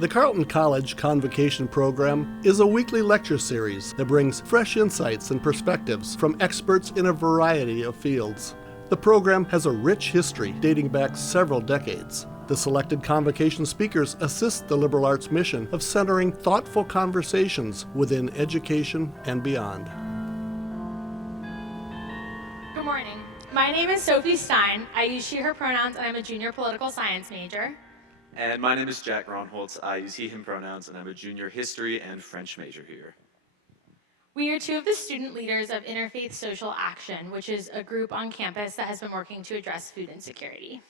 The Carleton College Convocation program is a weekly lecture series that brings fresh insights and perspectives from experts in a variety of fields. The program has a rich history dating back several decades. The selected Convocation speakers assist the liberal arts mission of centering thoughtful conversations within education and beyond. Good morning. My name is Sophie Stein. I use she, her pronouns, and I'm a junior political science major. And my name is Jack Ronholtz. I use he, him pronouns, and I'm a junior history and French major here. We are two of the student leaders of Interfaith Social Action, which is a group on campus that has been working to address food insecurity.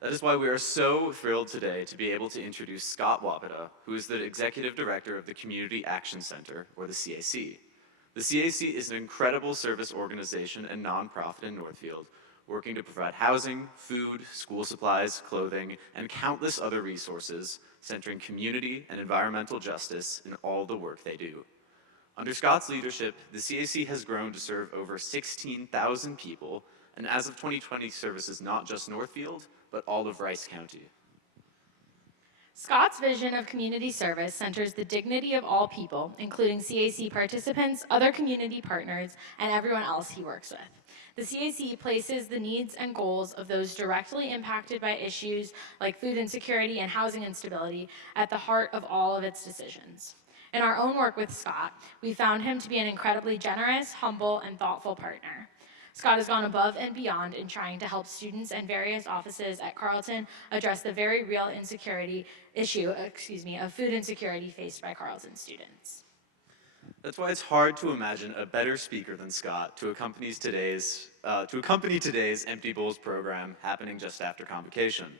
That is why we are so thrilled today to be able to introduce Scott Wopata, who is the executive director of the Community Action Center, or the CAC. The CAC is an incredible service organization and nonprofit in Northfield, working to provide housing, food, school supplies, clothing, and countless other resources centering community and environmental justice in all the work they do. Under Scott's leadership, the CAC has grown to serve over 16,000 people, and as of 2020 services not just Northfield, but all of Rice County. Scott's vision of community service centers the dignity of all people, including CAC participants, other community partners, and everyone else he works with. The CAC places the needs and goals of those directly impacted by issues like food insecurity and housing instability at the heart of all of its decisions. In our own work with Scott, we found him to be an incredibly generous, humble, and thoughtful partner. Scott has gone above and beyond in trying to help students and various offices at Carleton address the very real issue of food insecurity faced by Carleton students. That's why it's hard to imagine a better speaker than Scott to accompany today's Empty Bowls program happening just after Convocation.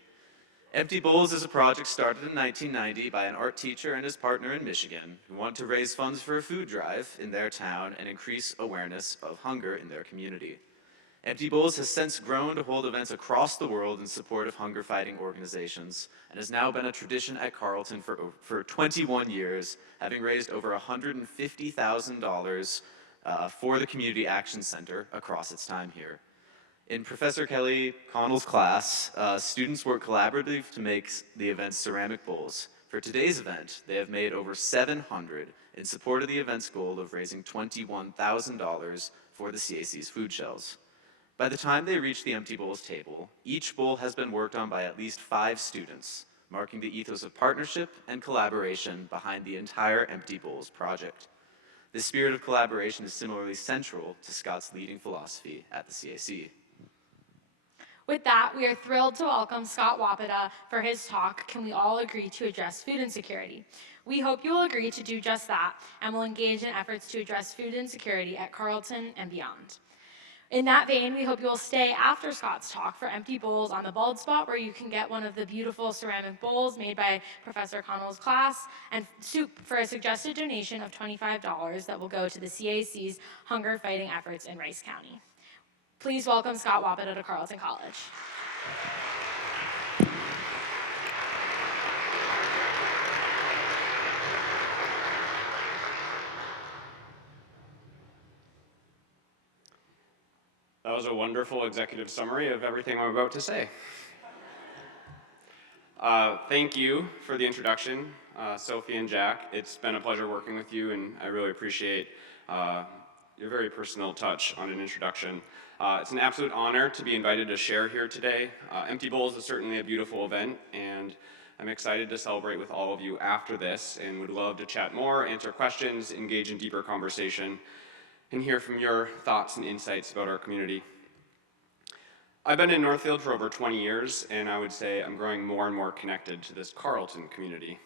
Empty Bowls is a project started in 1990 by an art teacher and his partner in Michigan who want to raise funds for a food drive in their town and increase awareness of hunger in their community. Empty Bowls has since grown to hold events across the world in support of hunger-fighting organizations and has now been a tradition at Carleton for 21 years, having raised over $150,000 for the Community Action Center across its time here. In Professor Kelly Connell's class, students work collaboratively to make the event's ceramic bowls. For today's event, they have made over 700 in support of the event's goal of raising $21,000 for the CAC's food shelves. By the time they reach the Empty Bowls table, each bowl has been worked on by at least 5 students, marking the ethos of partnership and collaboration behind the entire Empty Bowls project. This spirit of collaboration is similarly central to Scott's leading philosophy at the CAC. With that, we are thrilled to welcome Scott Wopata for his talk, Can We All Agree to Address Food Insecurity? We hope you will agree to do just that and will engage in efforts to address food insecurity at Carleton and beyond. In that vein, we hope you will stay after Scott's talk for Empty Bowls on the Bald Spot, where you can get one of the beautiful ceramic bowls made by Professor Connell's class, and soup for a suggested donation of $25 that will go to the CAC's hunger fighting efforts in Rice County. Please welcome Scott Wopata to Carleton College. That was a wonderful executive summary of everything I'm about to say. Thank you for the introduction, Sophie and Jack. It's been a pleasure working with you, and I really appreciate your very personal touch on an introduction. It's an absolute honor to be invited to share here today. Empty Bowls is certainly a beautiful event, and I'm excited to celebrate with all of you after this, and would love to chat more, answer questions, engage in deeper conversation, and hear from your thoughts and insights about our community. I've been in Northfield for over 20 years, and I would say I'm growing more and more connected to this Carleton community.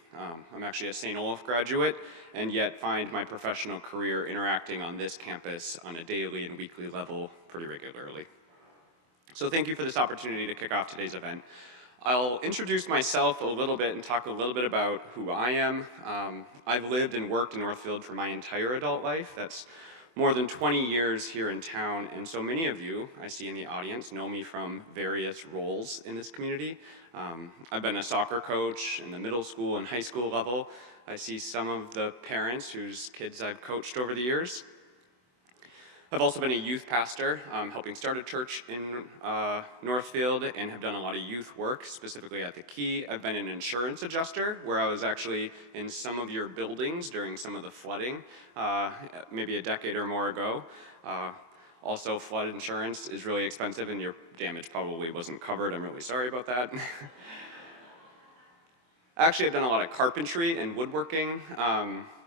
I'm actually a St. Olaf graduate, and yet find my professional career interacting on this campus on a daily and weekly level pretty regularly. So thank you for this opportunity to kick off today's event. I'll introduce myself a little bit and talk a little bit about who I am. I've lived and worked in Northfield for my entire adult life. That's more than 20 years here in town, and so many of you I see in the audience know me from various roles in this community. I've been a soccer coach in the middle school and high school level. I see some of the parents whose kids I've coached over the years. I've also been a youth pastor, helping start a church in Northfield, and have done a lot of youth work, specifically at the Key. I've been an insurance adjuster, where I was actually in some of your buildings during some of the flooding, maybe a decade or more ago. Also, flood insurance is really expensive, and your damage probably wasn't covered. I'm really sorry about that. Actually, I've done a lot of carpentry and woodworking,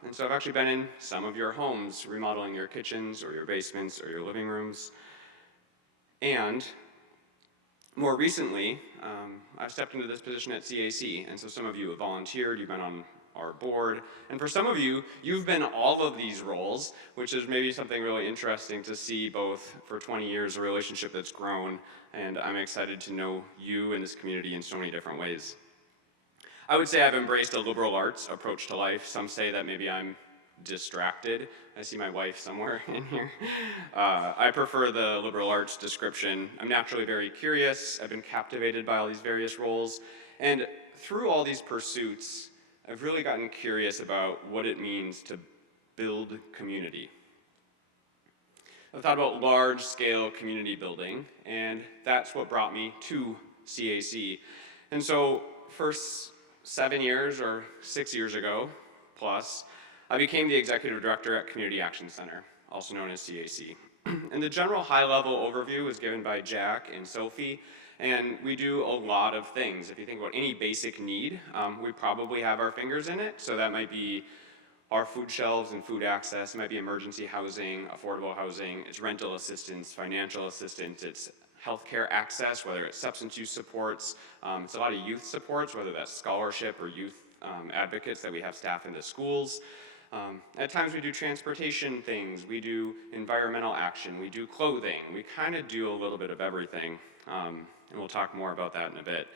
and so I've actually been in some of your homes, remodeling your kitchens or your basements or your living rooms. And more recently, I've stepped into this position at CAC, and so some of you have volunteered, you've been on our board, and for some of you, you've been all of these roles, which is maybe something really interesting to see, both for 20 years, a relationship that's grown, and I'm excited to know you and this community in so many different ways. I would say I've embraced a liberal arts approach to life. Some say that maybe I'm distracted. I see my wife somewhere in here. I prefer the liberal arts description. I'm naturally very curious. I've been captivated by all these various roles. And through all these pursuits, I've really gotten curious about what it means to build community. I've thought about large-scale community building, and that's what brought me to CAC. And so, first 7 years or 6 years ago plus, I became the executive director at Community Action Center, also known as CAC. And the general high-level overview was given by Jack and Sophie, and we do a lot of things. If you think about any basic need, we probably have our fingers in it, so that might be our food shelves and food access, it might be emergency housing, affordable housing, it's rental assistance, financial assistance, it's healthcare access, whether it's substance use supports, it's a lot of youth supports, whether that's scholarship or youth advocates that we have staff in the schools. At times we do transportation things, we do environmental action, we do clothing, we kind of do a little bit of everything, and we'll talk more about that in a bit.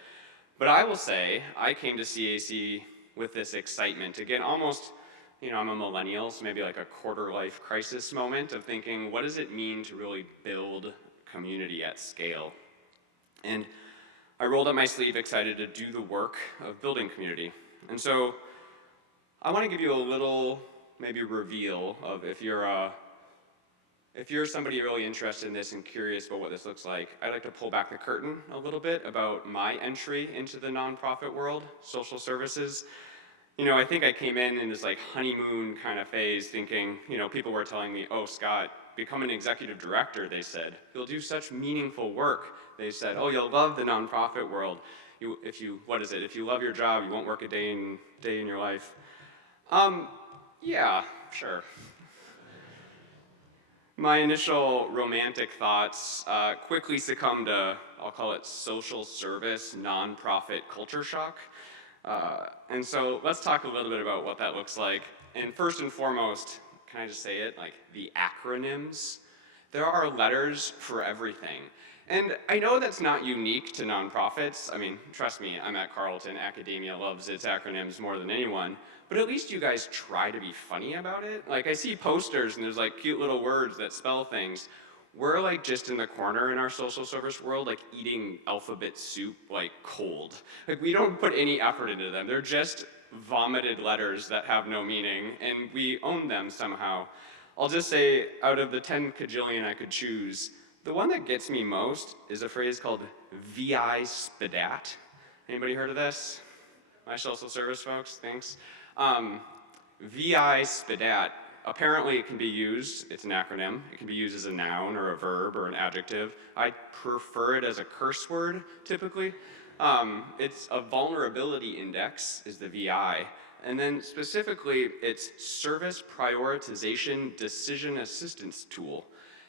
But I will say, I came to CAC with this excitement, again, almost, I'm a millennial, so maybe like a quarter-life crisis moment of thinking, what does it mean to really build community at scale? And I rolled up my sleeve excited to do the work of building community. And so I want to give you a little maybe reveal of if you're somebody really interested in this and curious about what this looks like, I'd like to pull back the curtain a little bit about my entry into the nonprofit world, social services. I think I came in this like honeymoon kind of phase thinking, people were telling me, oh, Scott, become an executive director, they said. You'll do such meaningful work. They said, oh, you'll love the nonprofit world. If you love your job, you won't work a day in your life. Yeah, sure. My initial romantic thoughts quickly succumbed to, I'll call it social service, nonprofit culture shock. And so let's talk a little bit about what that looks like. And first and foremost, can I just say it, like the acronyms? There are letters for everything. And I know that's not unique to nonprofits. I mean, trust me, I'm at Carleton. Academia loves its acronyms more than anyone. But at least you guys try to be funny about it. Like, I see posters and there's like cute little words that spell things. We're like just in the corner in our social service world, like eating alphabet soup like cold. Like, we don't put any effort into them. They're just vomited letters that have no meaning, and we own them somehow. I'll just say, out of the 10 kajillion I could choose, the one that gets me most is a phrase called VI Spadat. Anybody heard of this? My social service folks, thanks. VI Spadat. Apparently it can be used, it's an acronym, it can be used as a noun or a verb or an adjective. I prefer it as a curse word, typically. It's a vulnerability index, is the VI, and then specifically it's service prioritization decision assistance tool.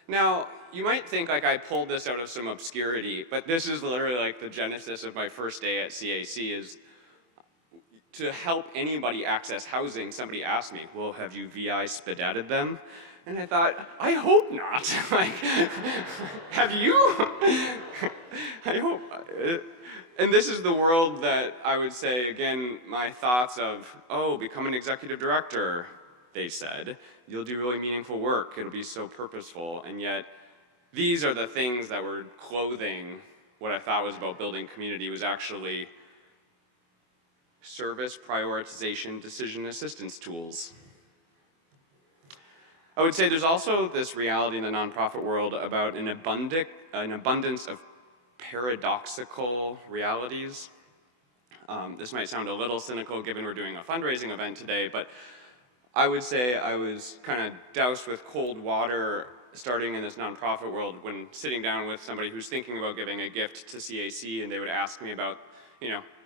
Now, you might think like I pulled this out of some obscurity, but this is literally like the genesis of my first day at CAC is to help anybody access housing. Somebody asked me, well, have you VI spadatted them? And I thought, I hope not. Like, have you? I hope. And this is the world that I would say, again, my thoughts of, oh, become an executive director, they said. You'll do really meaningful work. It'll be so purposeful. And yet, these are the things that were clothing what I thought was about building community was actually service prioritization decision assistance tools. I would say there's also this reality in the nonprofit world about an abundance of paradoxical realities. This might sound a little cynical given we're doing a fundraising event today, but I would say I was kind of doused with cold water starting in this nonprofit world when sitting down with somebody who's thinking about giving a gift to CAC, and they would ask me about,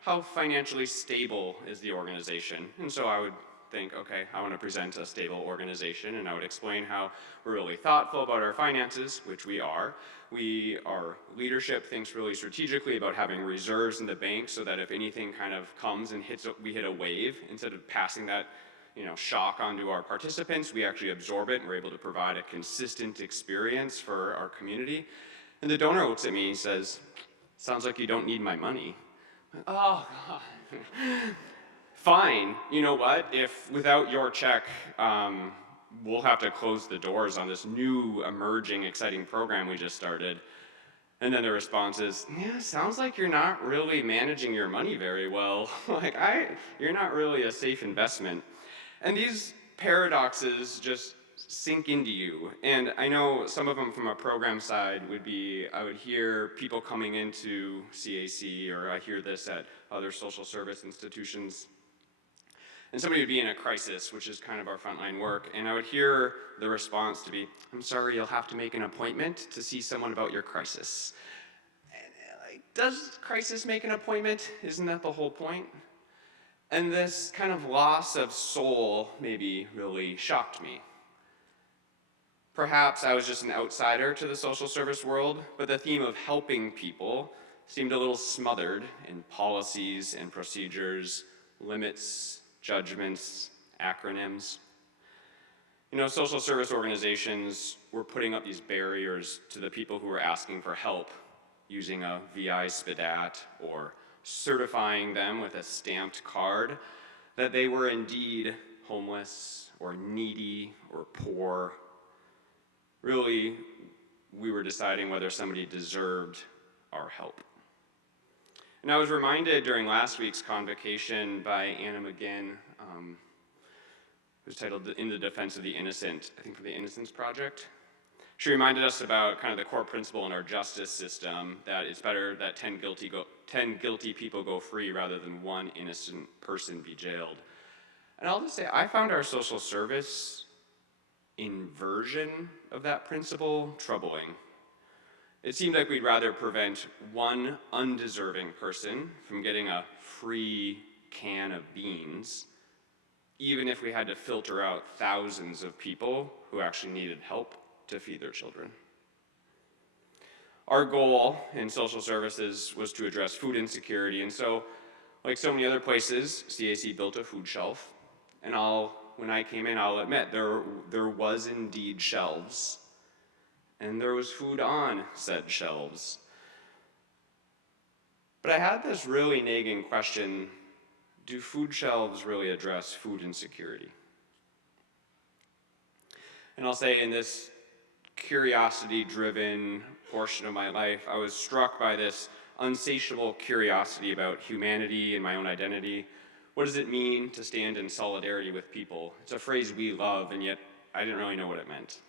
how financially stable is the organization? And so I would think, okay, I want to present a stable organization, and I would explain how we're really thoughtful about our finances, which we are. Our leadership thinks really strategically about having reserves in the bank so that if anything kind of comes and we hit a wave, instead of passing that shock onto our participants, we actually absorb it and we're able to provide a consistent experience for our community. And the donor looks at me and says, "Sounds like you don't need my money." Oh, God. Fine, you know what? If without your check, we'll have to close the doors on this new, emerging, exciting program we just started. And then the response is, "Yeah, sounds like you're not really managing your money very well. You're not really a safe investment." And these paradoxes just sink into you. And I know some of them from a program side would be, I would hear people coming into CAC, or I hear this at other social service institutions, and somebody would be in a crisis, which is kind of our frontline work, and I would hear the response to be, "I'm sorry, you'll have to make an appointment to see someone about your crisis." And does crisis make an appointment? Isn't that the whole point? And this kind of loss of soul maybe really shocked me. Perhaps I was just an outsider to the social service world, but the theme of helping people seemed a little smothered in policies and procedures, limits, judgments, acronyms. Social service organizations were putting up these barriers to the people who were asking for help, using a VI SPDAT or certifying them with a stamped card that they were indeed homeless or needy or poor. Really, we were deciding whether somebody deserved our help. And I was reminded during last week's convocation by Anna McGinn, it was titled "In the Defense of the Innocent," I think from the Innocence Project. She reminded us about kind of the core principle in our justice system, that it's better that 10 guilty people go free rather than one innocent person be jailed. And I'll just say, I found our social service inversion of that principle troubling. It seemed like we'd rather prevent one undeserving person from getting a free can of beans, even if we had to filter out thousands of people who actually needed help to feed their children. Our goal in social services was to address food insecurity, and so, like so many other places, CAC built a food shelf, and when I came in, I'll admit, there was indeed shelves, and there was food on said shelves. But I had this really nagging question: do food shelves really address food insecurity? And I'll say, in this curiosity-driven portion of my life, I was struck by this unsatiable curiosity about humanity and my own identity. What does it mean to stand in solidarity with people? It's a phrase we love, and yet I didn't really know what it meant.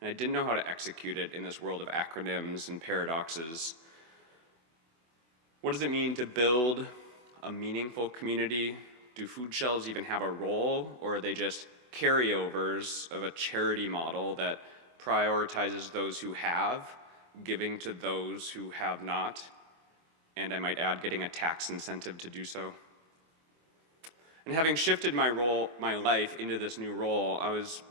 And I didn't know how to execute it in this world of acronyms and paradoxes. What does it mean to build a meaningful community? Do food shelves even have a role, or are they just carryovers of a charity model that prioritizes those who have, giving to those who have not, and I might add, getting a tax incentive to do so? And having shifted my life into this new role, I was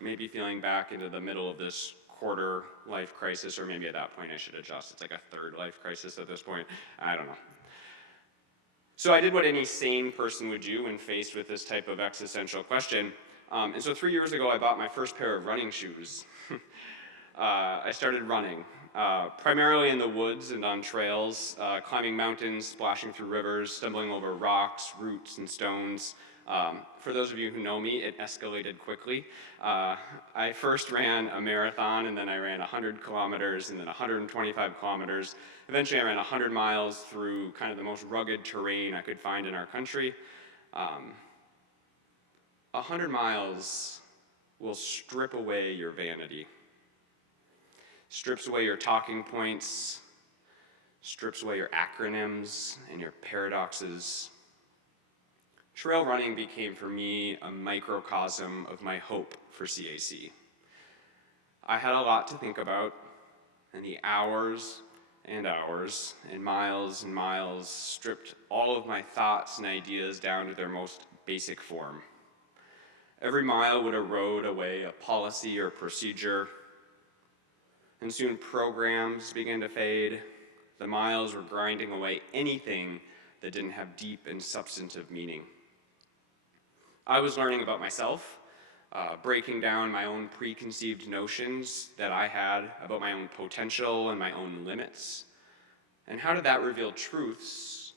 maybe feeling back into the middle of this quarter life crisis, or maybe at that point I should adjust. It's like a third life crisis at this point. I don't know. So I did what any sane person would do when faced with this type of existential question. And so 3 years ago, I bought my first pair of running shoes. I started running, primarily in the woods and on trails, climbing mountains, splashing through rivers, stumbling over rocks, roots, and stones. For those of you who know me, it escalated quickly. I first ran a marathon, and then I ran 100 kilometers, and then 125 kilometers. Eventually, I ran 100 miles through kind of the most rugged terrain I could find in our country. 100 miles will strip away your vanity, strips away your talking points, strips away your acronyms and your paradoxes. Trail running became for me a microcosm of my hope for CAC. I had a lot to think about, and the hours and hours and miles stripped all of my thoughts and ideas down to their most basic form. Every mile would erode away a policy or procedure, and soon programs began to fade. The miles were grinding away anything that didn't have deep and substantive meaning. I was learning about myself, breaking down my own preconceived notions that I had about my own potential and my own limits. And how did that reveal truths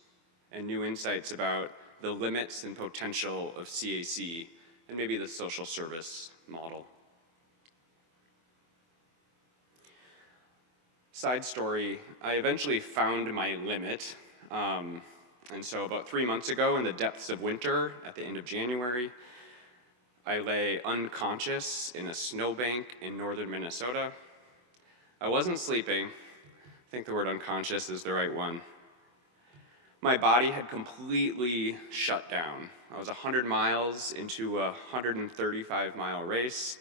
and new insights about the limits and potential of CAC and maybe the social service model? Side story, I eventually found my limit. And so about 3 months ago, in the depths of winter, at the end of January, I lay unconscious in a snowbank in northern Minnesota. I wasn't sleeping. I think the word unconscious is the right one. My body had completely shut down. I was 100 miles into a 135-mile race.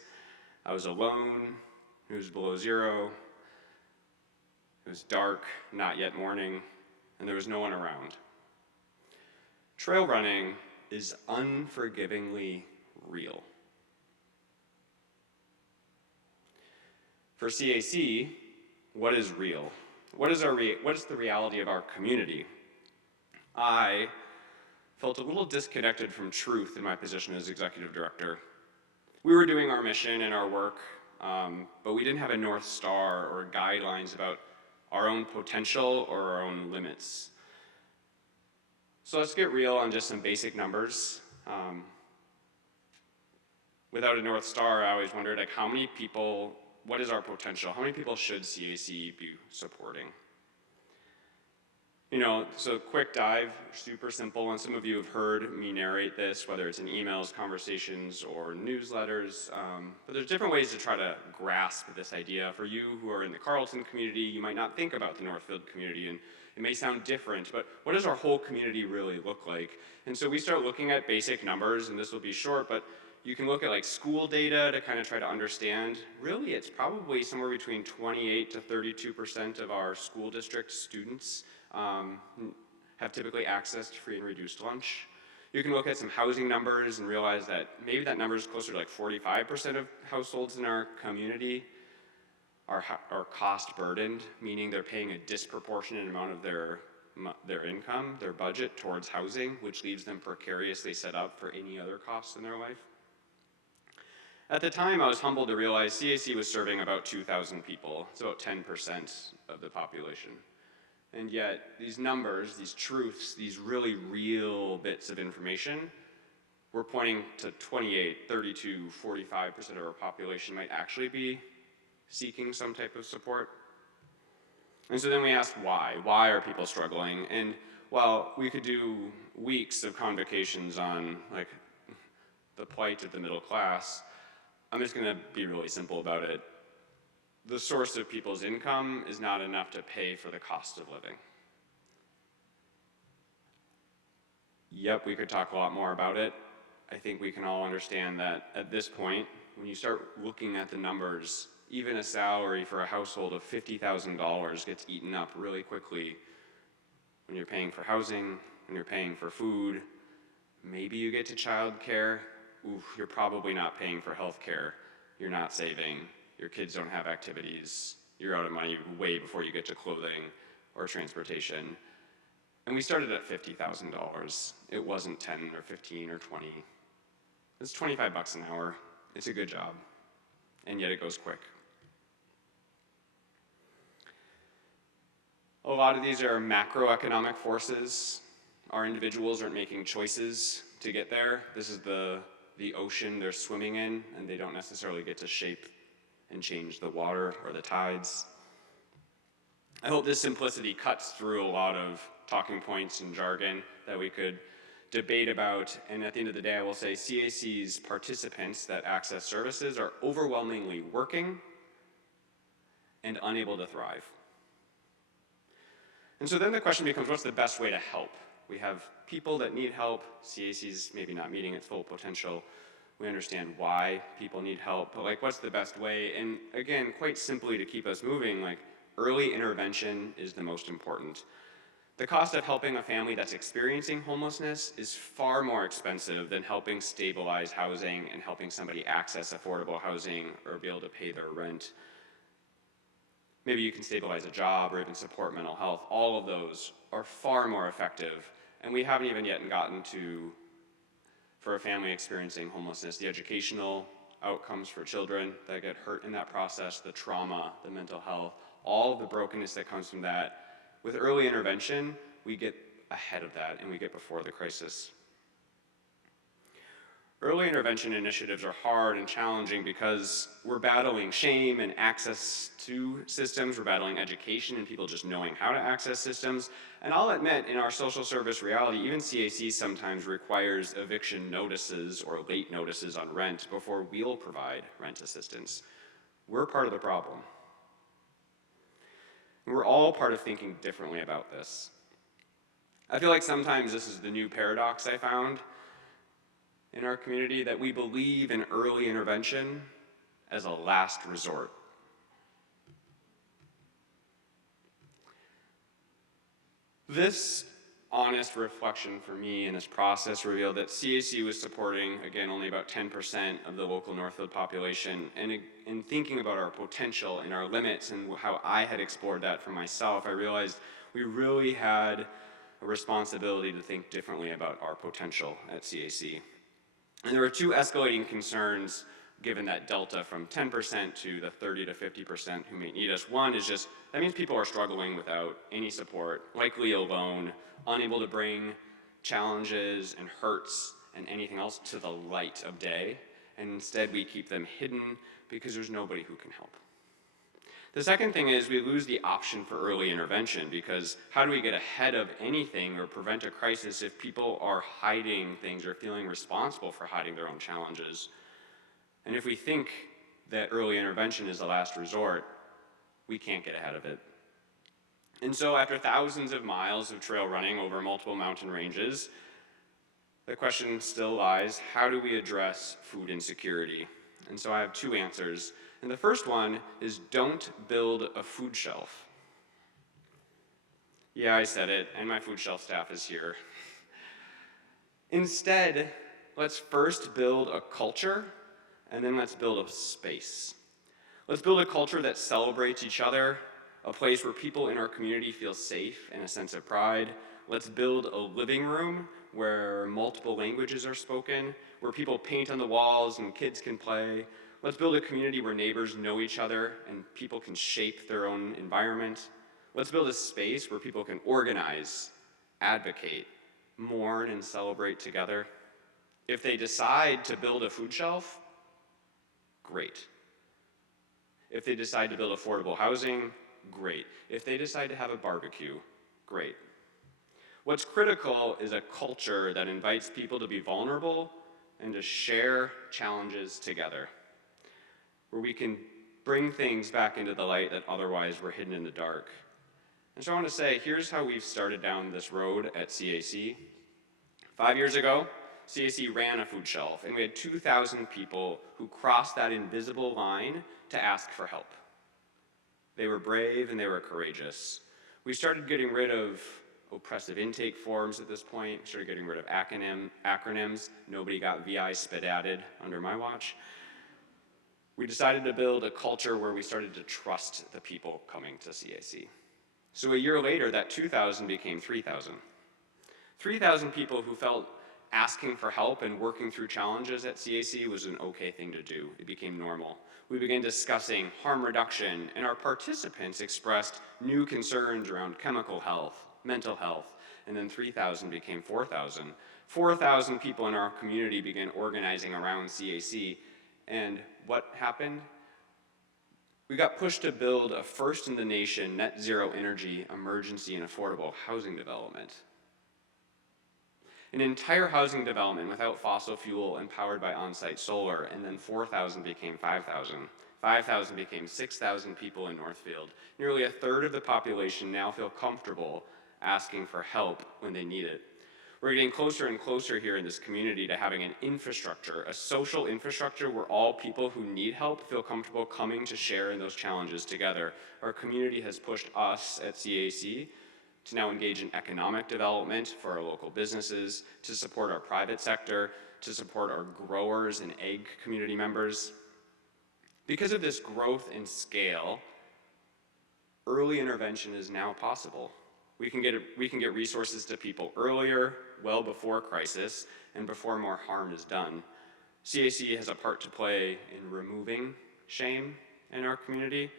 I was alone. It was below zero. It was dark, not yet morning, and there was no one around. Trail running is unforgivingly real. For CAC, what is real? What is the reality of our community? I felt a little disconnected from truth in my position as executive director. We were doing our mission and our work, but we didn't have a North Star or guidelines about our own potential or our own limits. So let's get real on just some basic numbers. Without a North Star, I always wondered, like, how many people, what is our potential? How many people should CAC be supporting? You know, so quick dive, super simple, and some of you have heard me narrate this, whether it's in emails, conversations, or newsletters, but there's different ways to try to grasp this idea. For you who are in the Carleton community, you might not think about the Northfield community, and it may sound different, but what does our whole community really look like? And so we start looking at basic numbers, and this will be short, but you can look at like school data to kind of try to understand. Really, it's probably somewhere between 28 to 32% of our school district students have typically accessed free and reduced lunch. You can look at some housing numbers and realize that maybe that number is closer to like 45% of households in our community are cost burdened, meaning they're paying a disproportionate amount of their income, their budget towards housing, which leaves them precariously set up for any other costs in their life. At the time, I was humbled to realize CAC was serving about 2,000 people. It's about 10% of the population. And yet, these numbers, these truths, these really real bits of information, we're pointing to 28, 32, 45% of our population might actually be seeking some type of support. And so then we asked why. Why are people struggling? And while we could do weeks of convocations on like the plight of the middle class, I'm just gonna be really simple about it. The source of people's income is not enough to pay for the cost of living. Yep, we could talk a lot more about it. I think we can all understand that at this point, when you start looking at the numbers, even a salary for a household of $50,000 gets eaten up really quickly when you're paying for housing, when you're paying for food. Maybe you get to childcare. Oof, you're probably not paying for health care. You're not saving. Your kids don't have activities. You're out of money way before you get to clothing or transportation. And we started at $50,000. It wasn't 10 or 15 or 20. It's 25 bucks an hour. It's a good job. And yet it goes quick. A lot of these are macroeconomic forces. Our individuals aren't making choices to get there. This is the ocean they're swimming in, and they don't necessarily get to shape and change the water or the tides. I hope this simplicity cuts through a lot of talking points and jargon that we could debate about, and at the end of the day, I will say CAC's participants that access services are overwhelmingly working and unable to thrive. And so then the question becomes, what's the best way to help? We have people that need help. CAC's maybe not meeting its full potential. We understand why people need help, but like, what's the best way? And again, quite simply to keep us moving, like, early intervention is the most important. The cost of helping a family that's experiencing homelessness is far more expensive than helping stabilize housing and helping somebody access affordable housing or be able to pay their rent. Maybe you can stabilize a job or even support mental health. All of those are far more effective. And we haven't even yet gotten to, for a family experiencing homelessness, the educational outcomes for children that get hurt in that process, the trauma, the mental health, all of the brokenness that comes from that. With early intervention, we get ahead of that and we get before the crisis. Early intervention initiatives are hard and challenging because we're battling shame and access to systems, we're battling education and people just knowing how to access systems. And I'll admit, in our social service reality, even CAC sometimes requires eviction notices or late notices on rent before we'll provide rent assistance. We're part of the problem. And we're all part of thinking differently about this. I feel like sometimes this is the new paradox I found in our community, that we believe in early intervention as a last resort. This honest reflection for me in this process revealed that CAC was supporting, again, only about 10% of the local Northfield population. And in thinking about our potential and our limits and how I had explored that for myself, I realized we really had a responsibility to think differently about our potential at CAC. And there were two escalating concerns given that delta from 10% to the 30 to 50% who may need us. One is just, that means people are struggling without any support, likely alone, unable to bring challenges and hurts and anything else to the light of day. And instead we keep them hidden because there's nobody who can help. The second thing is we lose the option for early intervention, because how do we get ahead of anything or prevent a crisis if people are hiding things or feeling responsible for hiding their own challenges? And if we think that early intervention is the last resort, we can't get ahead of it. And so after thousands of miles of trail running over multiple mountain ranges, the question still lies, how do we address food insecurity? And so I have two answers. And the first one is, don't build a food shelf. Yeah, I said it, and my food shelf staff is here. Instead, let's first build a culture, and then let's build a space. Let's build a culture that celebrates each other, a place where people in our community feel safe and a sense of pride. Let's build a living room where multiple languages are spoken, where people paint on the walls and kids can play. Let's build a community where neighbors know each other and people can shape their own environment. Let's build a space where people can organize, advocate, mourn, and celebrate together. If they decide to build a food shelf, great. If they decide to build affordable housing, great. If they decide to have a barbecue, great. What's critical is a culture that invites people to be vulnerable and to share challenges together, where we can bring things back into the light that otherwise were hidden in the dark. And so I want to say, here's how we've started down this road at CAC. 5 years ago, CAC ran a food shelf, and we had 2,000 people who crossed that invisible line to ask for help. They were brave and they were courageous. We started getting rid of oppressive intake forms at this point. We started getting rid of acronyms. Nobody got VI spit-added under my watch. We decided to build a culture where we started to trust the people coming to CAC. So a year later, that 2,000 became 3,000. 3,000 people who felt asking for help and working through challenges at CAC was an okay thing to do. It became normal. We began discussing harm reduction, and our participants expressed new concerns around chemical health, mental health, and then 3,000 became 4,000. 4,000 people in our community began organizing around CAC, and what happened? We got pushed to build a first-in-the-nation net zero energy emergency and affordable housing development. An entire housing development without fossil fuel and powered by on-site solar, and then 4,000 became 5,000. 5,000 became 6,000 people in Northfield. Nearly a third of the population now feel comfortable asking for help when they need it. We're getting closer and closer here in this community to having an infrastructure, a social infrastructure where all people who need help feel comfortable coming to share in those challenges together. Our community has pushed us at CAC to now engage in economic development for our local businesses, to support our private sector, to support our growers and egg community members. Because of this growth and scale, early intervention is now possible. We can get resources to people earlier, well before crisis, and before more harm is done. CAC has a part to play in removing shame in our community,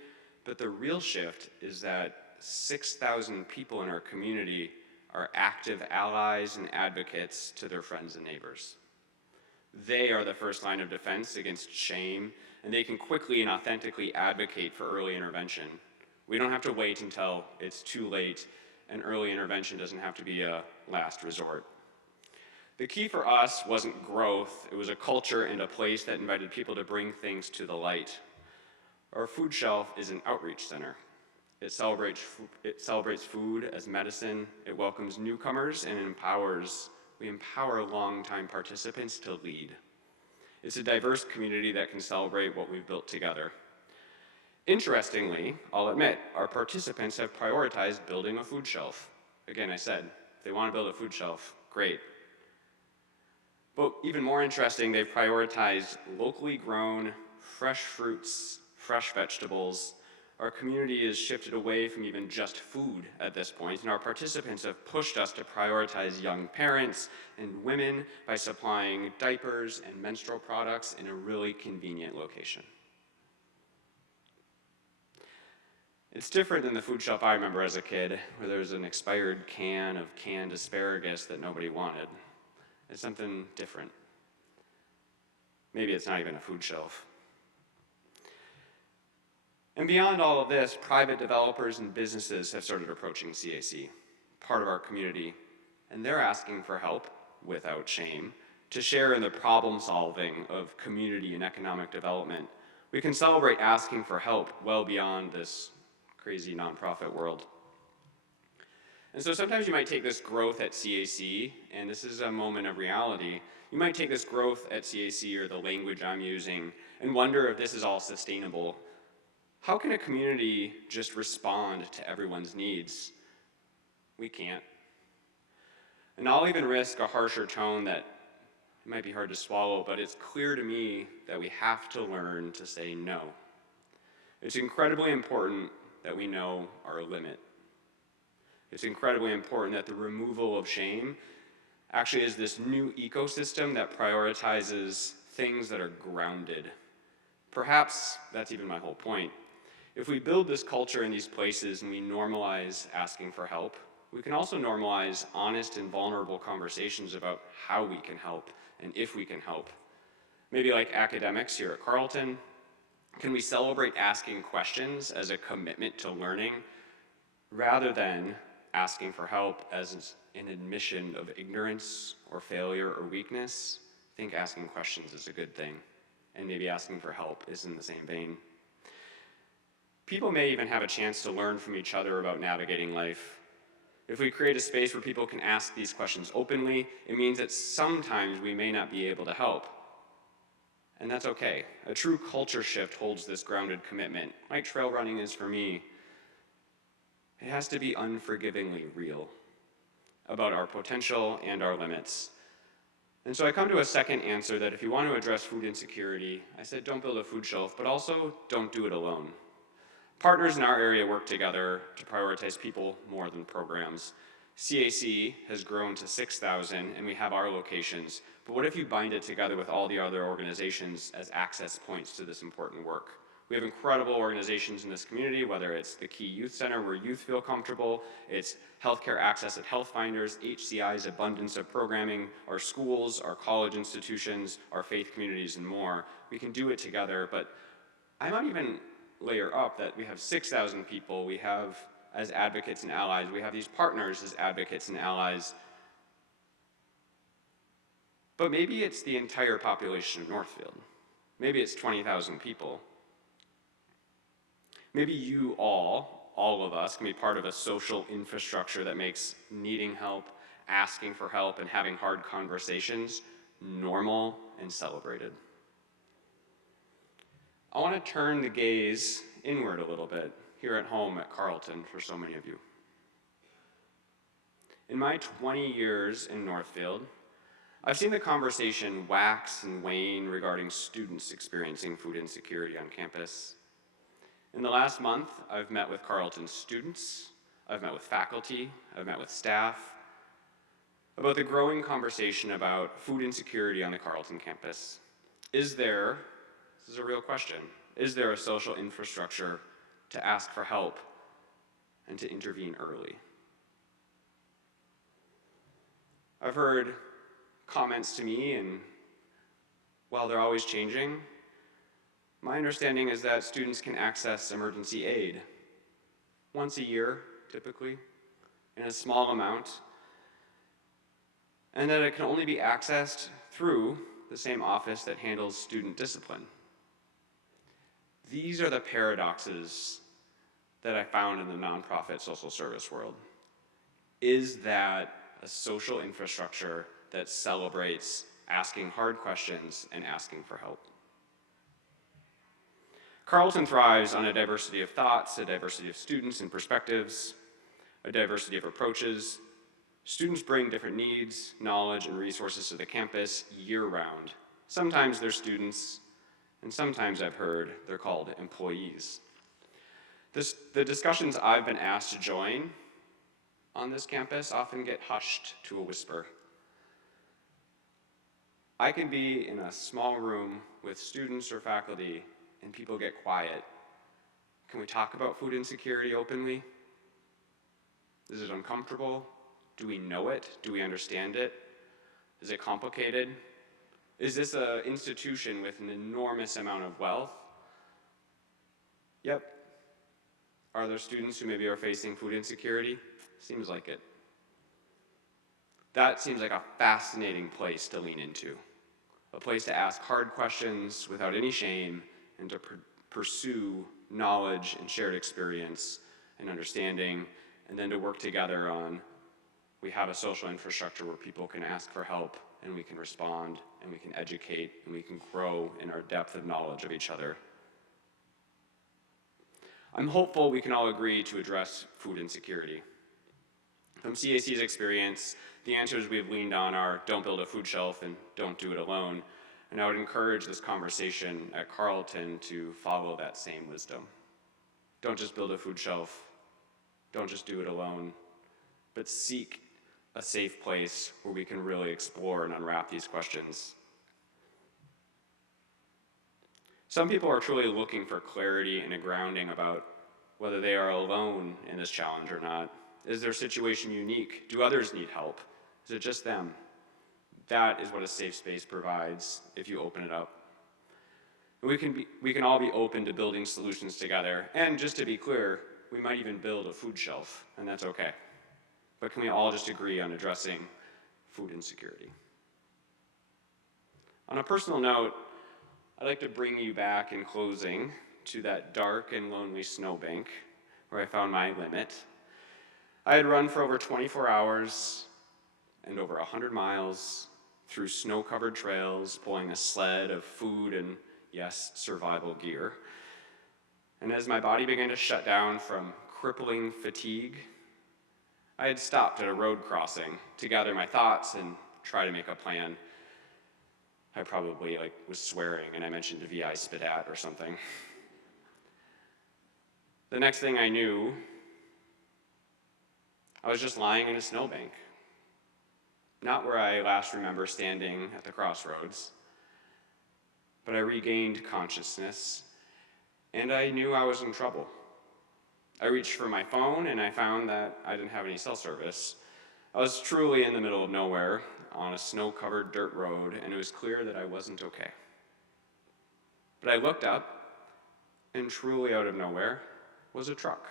but the real shift is that 6,000 people in our community are active allies and advocates to their friends and neighbors. They are the first line of defense against shame, and they can quickly and authentically advocate for early intervention. We don't have to wait until it's too late, and early intervention doesn't have to be a last resort. The key for us wasn't growth, it was a culture and a place that invited people to bring things to the light. Our food shelf is an outreach center. It celebrates food as medicine, it welcomes newcomers, and we empower longtime participants to lead. It's a diverse community that can celebrate what we've built together. Interestingly, I'll admit, our participants have prioritized building a food shelf. Again, I said, if they want to build a food shelf, great. But even more interesting, they've prioritized locally grown, fresh fruits, fresh vegetables. Our community has shifted away from even just food at this point, and our participants have pushed us to prioritize young parents and women by supplying diapers and menstrual products in a really convenient location. It's different than the food shelf I remember as a kid, where there was an expired can of canned asparagus that nobody wanted. It's something different. Maybe it's not even a food shelf. And beyond all of this, private developers and businesses have started approaching CAC, part of our community, and they're asking for help, without shame, to share in the problem solving of community and economic development. We can celebrate asking for help well beyond this crazy nonprofit world. And so sometimes you might take this growth at CAC, and this is a moment of reality, you might take this growth at CAC or the language I'm using and wonder if this is all sustainable. How can a community just respond to everyone's needs? We can't. And I'll even risk a harsher tone that it might be hard to swallow, but it's clear to me that we have to learn to say no. It's incredibly important that we know our limit. It's incredibly important that the removal of shame actually is this new ecosystem that prioritizes things that are grounded. Perhaps that's even my whole point. If we build this culture in these places and we normalize asking for help, we can also normalize honest and vulnerable conversations about how we can help and if we can help. Maybe like academics here at Carleton, can we celebrate asking questions as a commitment to learning rather than asking for help as an admission of ignorance or failure or weakness? I think asking questions is a good thing, and maybe asking for help is in the same vein. People may even have a chance to learn from each other about navigating life. If we create a space where people can ask these questions openly, it means that sometimes we may not be able to help. And that's okay. A true culture shift holds this grounded commitment, like trail running is for me. It has to be unforgivingly real about our potential and our limits. And so I come to a second answer that if you want to address food insecurity, I said don't build a food shelf, but also don't do it alone. Partners in our area work together to prioritize people more than programs. CAC has grown to 6,000 and we have our locations, but what if you bind it together with all the other organizations as access points to this important work? We have incredible organizations in this community, whether it's the Key Youth Center where youth feel comfortable, it's healthcare access at Health Finders, HCI's abundance of programming, our schools, our college institutions, our faith communities, and more. We can do it together, but I might even layer up that we have 6,000 people, we have as advocates and allies, we have these partners as advocates and allies. But maybe it's the entire population of Northfield. Maybe it's 20,000 people. Maybe you all of us, can be part of a social infrastructure that makes needing help, asking for help, and having hard conversations normal and celebrated. I want to turn the gaze inward a little bit here at home at Carleton for so many of you. In my 20 years in Northfield, I've seen the conversation wax and wane regarding students experiencing food insecurity on campus. In the last month, I've met with Carleton students, I've met with faculty, I've met with staff, about the growing conversation about food insecurity on the Carleton campus. This is a real question, is there a social infrastructure to ask for help and to intervene early? I've heard comments to me, and while they're always changing, my understanding is that students can access emergency aid once a year, typically, in a small amount, and that it can only be accessed through the same office that handles student discipline. These are the paradoxes that I found in the nonprofit social service world. Is that a social infrastructure that celebrates asking hard questions and asking for help? Carleton thrives on a diversity of thoughts, a diversity of students and perspectives, a diversity of approaches. Students bring different needs, knowledge, and resources to the campus year-round. Sometimes they're students, and sometimes I've heard they're called employees. The discussions I've been asked to join on this campus often get hushed to a whisper. I can be in a small room with students or faculty and people get quiet. Can we talk about food insecurity openly? Is it uncomfortable? Do we know it? Do we understand it? Is it complicated? Is this an institution with an enormous amount of wealth? Yep. Are there students who maybe are facing food insecurity? Seems like it. That seems like a fascinating place to lean into. A place to ask hard questions without any shame and to pursue knowledge and shared experience and understanding, and then to work together on, we have a social infrastructure where people can ask for help and we can respond and we can educate and we can grow in our depth of knowledge of each other. I'm hopeful we can all agree to address food insecurity. From CAC's experience, the answers we've leaned on are don't build a food shelf and don't do it alone. And I would encourage this conversation at Carleton to follow that same wisdom. Don't just build a food shelf, don't just do it alone, but seek a safe place where we can really explore and unwrap these questions. Some people are truly looking for clarity and a grounding about whether they are alone in this challenge or not. Is their situation unique? Do others need help? Is it just them? That is what a safe space provides if you open it up. And we can all be open to building solutions together. And just to be clear, we might even build a food shelf, and that's okay. But can we all just agree on addressing food insecurity? On a personal note, I'd like to bring you back in closing to that dark and lonely snowbank where I found my limit. I had run for over 24 hours and over 100 miles through snow-covered trails, pulling a sled of food and, yes, survival gear. And as my body began to shut down from crippling fatigue, I had stopped at a road crossing to gather my thoughts and try to make a plan. I probably was swearing and I mentioned a VI Spadat or something. The next thing I knew, I was just lying in a snowbank. Not where I last remember standing at the crossroads, but I regained consciousness and I knew I was in trouble. I reached for my phone and I found that I didn't have any cell service. I was truly in the middle of nowhere on a snow-covered dirt road, and it was clear that I wasn't okay. But I looked up, and truly out of nowhere was a truck.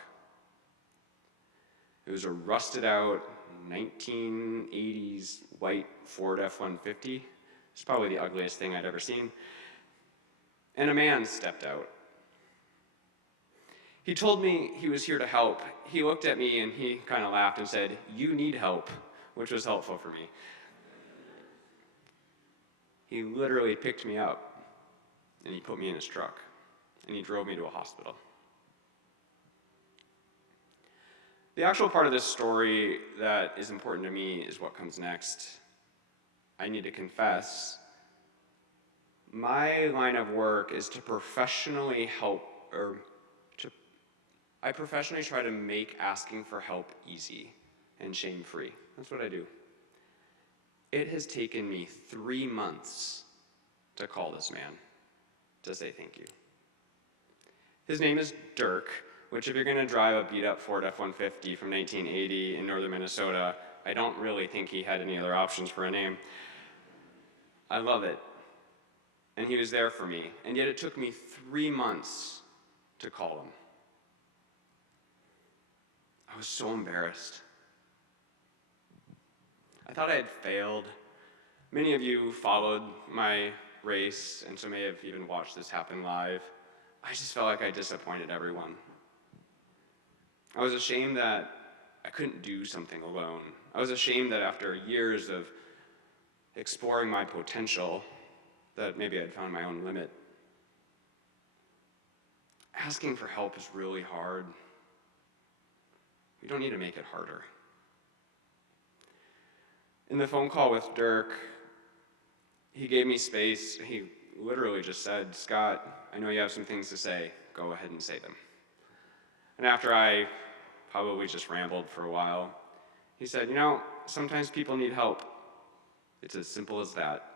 It was a rusted-out 1980s white Ford F-150 It's probably the ugliest thing I'd ever seen. And a man stepped out. He told me he was here to help. He looked at me and he kind of laughed and said, "You need help," which was helpful for me. He literally picked me up and he put me in his truck and he drove me to a hospital. The actual part of this story that is important to me is what comes next. I need to confess, my line of work is to professionally help, I professionally try to make asking for help easy and shame-free. That's what I do. It has taken me 3 months to call this man to say thank you. His name is Dirk, which if you're gonna drive a beat-up Ford F-150 from 1980 in northern Minnesota, I don't really think he had any other options for a name. I love it. And he was there for me, and yet it took me 3 months to call him. I was so embarrassed. I thought I had failed. Many of you followed my race, and so may have even watched this happen live. I just felt like I disappointed everyone. I was ashamed that I couldn't do something alone. I was ashamed that after years of exploring my potential, that maybe I'd found my own limit. Asking for help is really hard. We don't need to make it harder. In the phone call with Dirk, he gave me space. He literally just said, "Scott, I know you have some things to say. Go ahead and say them." And after I probably just rambled for a while, he said, sometimes people need help. It's as simple as that.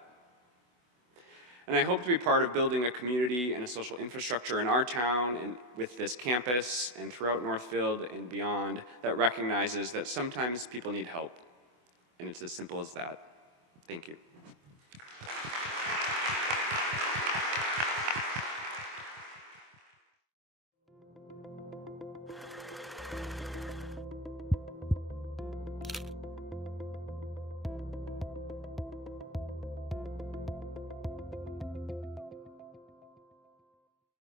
And I hope to be part of building a community and a social infrastructure in our town and with this campus and throughout Northfield and beyond that recognizes that sometimes people need help. And it's as simple as that. Thank you.